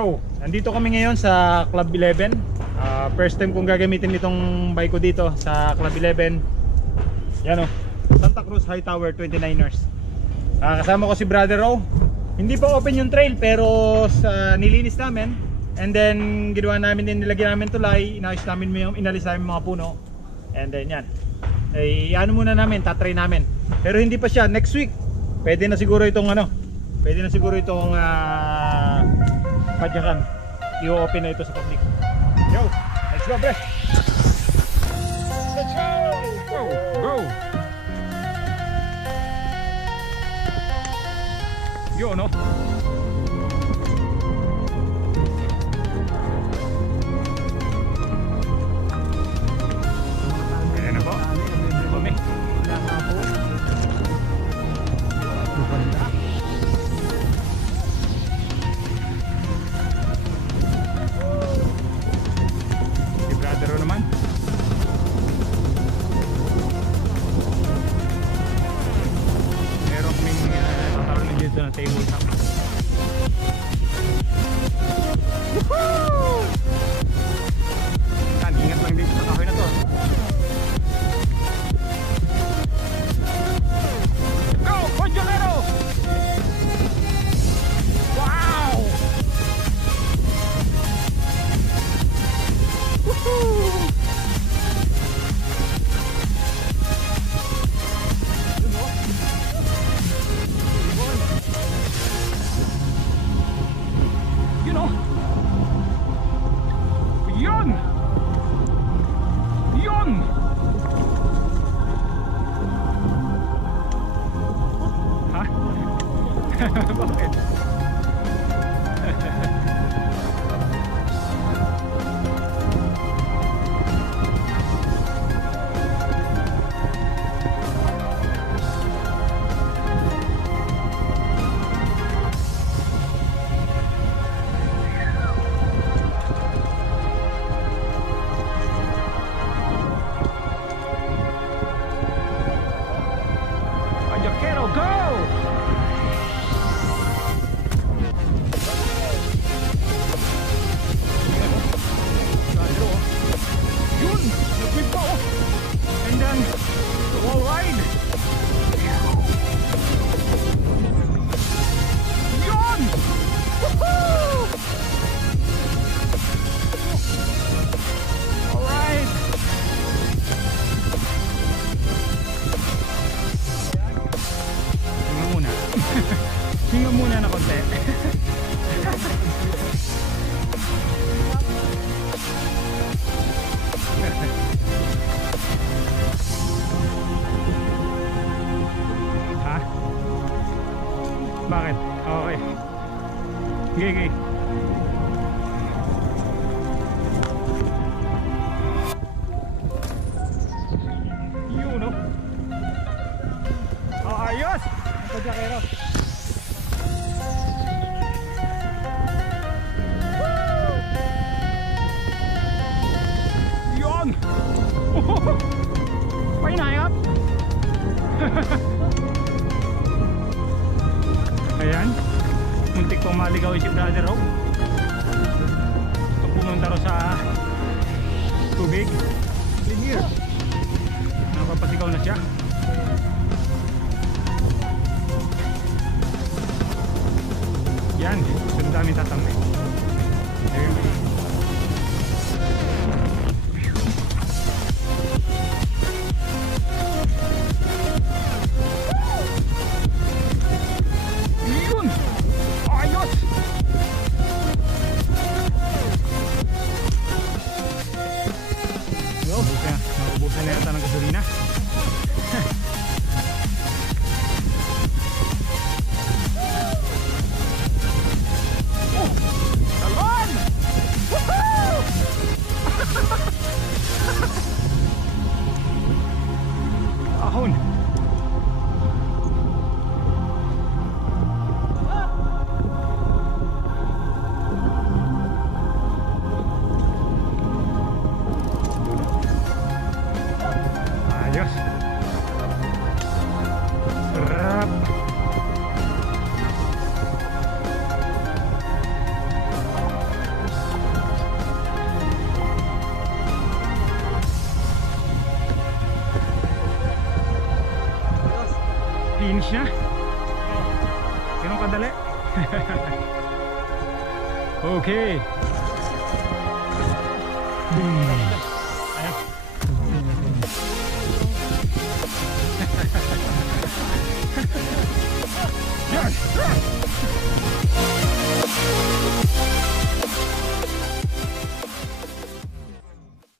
Yo, nandito kami ngayon sa Club 11. First time kong gagamitin itong bike ko dito sa Club 11. Yan o, Santa Cruz High Tower 29ers. Kasama ko si Brother Ro. Hindi pa open yung trail pero nilinis namin. And then ginawa namin din, nilagyan namin tulay. Inalis namin mga puno. And then yan, ano muna namin, tatry namin. Pero hindi pa siya, next week pwede na siguro itong padyakan, i-open na ito sa public. Yo, let's go, bro. Let's go! Go! Go! Yo, no? Ayan na po. Kami. Naman meron kaming tataroon dito na tabletop. Woohoo! Ingat lang dito sa kahoy na to. Go! Pojolero! Wow! Woohoo! Bakit? Pajokero, go! And then the wall ride. Yon! Woohoo! All right. Hinga muna. Hinga muna na konti. Bakit? Okay. Sige. Yun, no? Ayos! Ang pagjakero. Yun! Painayap! Ayan, muntik pong maligaw si Brother Ro. Itong pumunta ro sa tubig. Linear. Napapasigaw na siya. Yan, sunod namin tatamay. Naubusan na yata ng gasolina. Oh! Talon! Finish na. Ganun kadali. Okay.